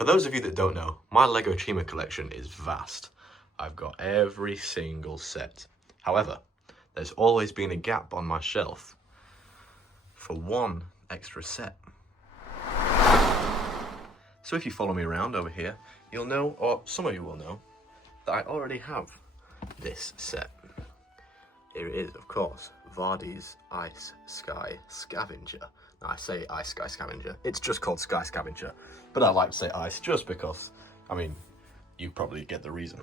For those of you that don't know, my LEGO Chima collection is vast. I've got every single set. However, there's always been a gap on my shelf for one extra set. So if you follow me around over here, you'll know, or some of you will know, that I already have this set. Here it is, of course, Vardy's Ice Sky Scavenger. Now, I say Ice Sky Scavenger, it's just called Sky Scavenger, but I like to say ice just because, I mean, you probably get the reason.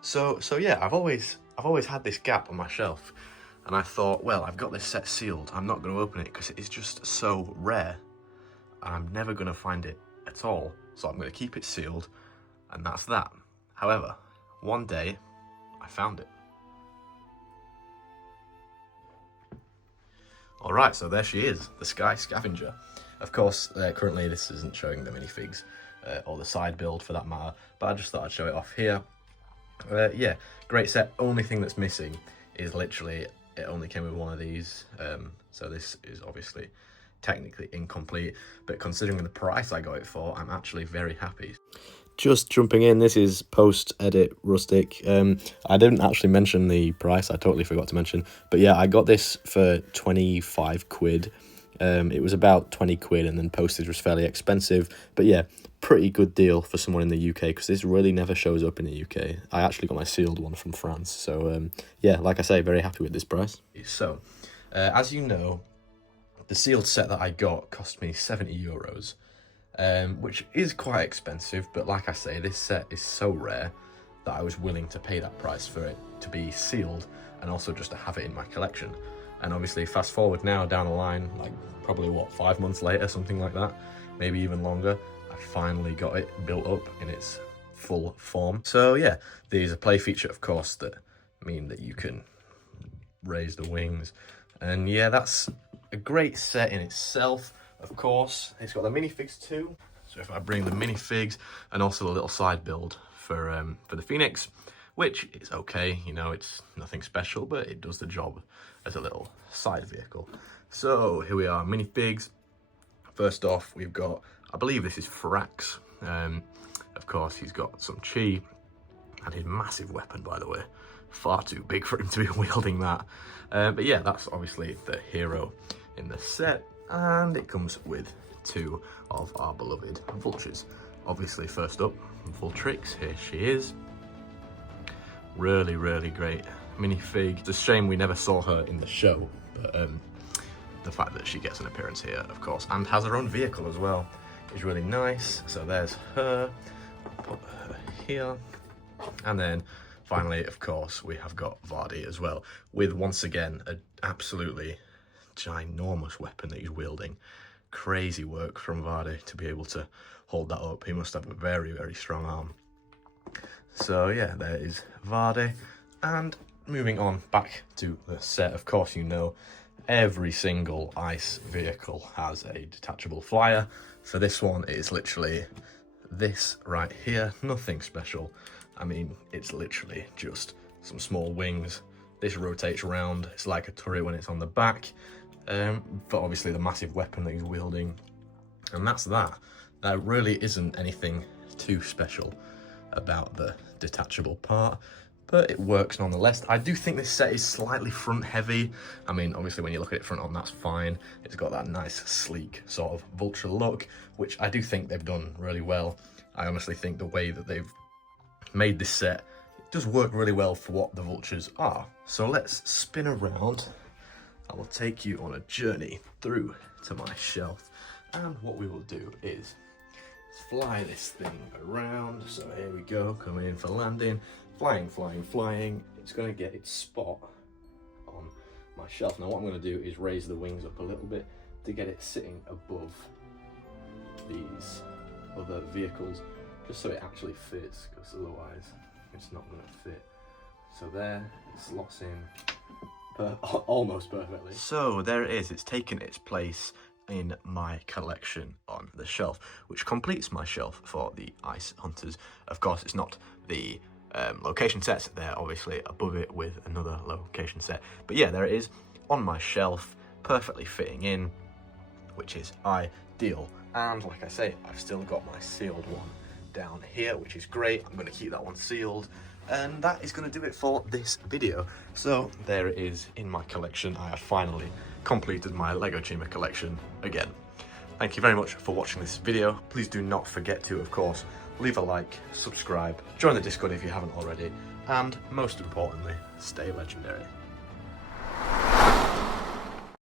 So yeah, I've always had this gap on my shelf, and I thought, well, I've got this set sealed, I'm not going to open it because it is just so rare, and I'm never going to find it at all, so I'm going to keep it sealed, and that's that. However, one day, I found it. Alright, so there she is, the Sky Scavenger. Of course, currently this isn't showing the minifigs, or the side build for that matter, but I just thought I'd show it off here. Yeah, great set. Only thing that's missing is literally, it only came with one of these, so this is obviously technically incomplete, but considering the price I got it for, I'm actually very happy. Just jumping in, this is post-edit Rustic. I didn't actually mention the price, I totally forgot to mention, but yeah, I got this for 25 quid. It was about 20 quid, and then postage was fairly expensive, but yeah, pretty good deal for someone in the UK, because this really never shows up in the UK. I actually got my sealed one from France, so yeah, like I say, very happy with this price. So, as you know, the sealed set that I got cost me €70. Which is quite expensive, but like I say, this set is so rare that I was willing to pay that price for it to be sealed and also just to have it in my collection. And obviously, fast forward now down the line, like probably what, 5 months later, something like that, maybe even longer, I finally got it built up in its full form. So yeah, there's a play feature, of course, that mean that you can raise the wings, and yeah, that's a great set in itself. Of course, it's got the minifigs too. So if I bring the minifigs and also the little side build for the Phoenix, which is okay, you know, it's nothing special, but it does the job as a little side vehicle. So here we are, minifigs. First off, we've got, I believe this is Frax. Of course, he's got some chi and his massive weapon, by the way. Far too big for him to be wielding that. But yeah, that's obviously the hero in the set. And it comes with two of our beloved Vultures. Obviously, first up, Vultrix, here she is. Really, really great minifig. It's a shame we never saw her in the show, but the fact that she gets an appearance here, of course, and has her own vehicle as well, is really nice. So there's her, put her here. And then finally, of course, we have got Vardy as well, with once again, an absolutely ginormous weapon that he's wielding. Crazy work from Vardy to be able to hold that up. He must have a very, very strong arm. So yeah, there is Vardy. And moving on back to the set, of course, you know, every single ice vehicle has a detachable flyer. For this one, it is literally this right here, nothing special. I mean, it's literally just some small wings. This rotates around, it's like a turret when it's on the back. But obviously the massive weapon that he's wielding, and that's that. There really isn't anything too special about the detachable part, but it works nonetheless. I do think this set is slightly front heavy. I mean, obviously when you look at it front on, that's fine. It's got that nice sleek sort of vulture look, which I do think they've done really well. I honestly think the way that they've made this set, it does work really well for what the vultures are. So let's spin around. I will take you on a journey through to my shelf, and what we will do is fly this thing around. So here we go, coming in for landing, flying, flying, flying. It's going to get its spot on my shelf. Now what I'm going to do is raise the wings up a little bit to get it sitting above these other vehicles, just so it actually fits, because otherwise it's not going to fit. So there, it slots in almost perfectly. So there it is, it's taken its place in my collection on the shelf, which completes my shelf for the Ice Hunters. Of course, it's not the location sets, they're obviously above it with another location set. But yeah, there it is on my shelf, perfectly fitting in, which is ideal. And like I say, I've still got my sealed one down here, which is great. I'm going to keep that one sealed. And that is going to do it for this video. So there it is in my collection. I have finally completed my Lego Chima collection again. Thank you very much for watching this video. Please do not forget to, of course, leave a like, subscribe, join the Discord if you haven't already, and most importantly, stay legendary.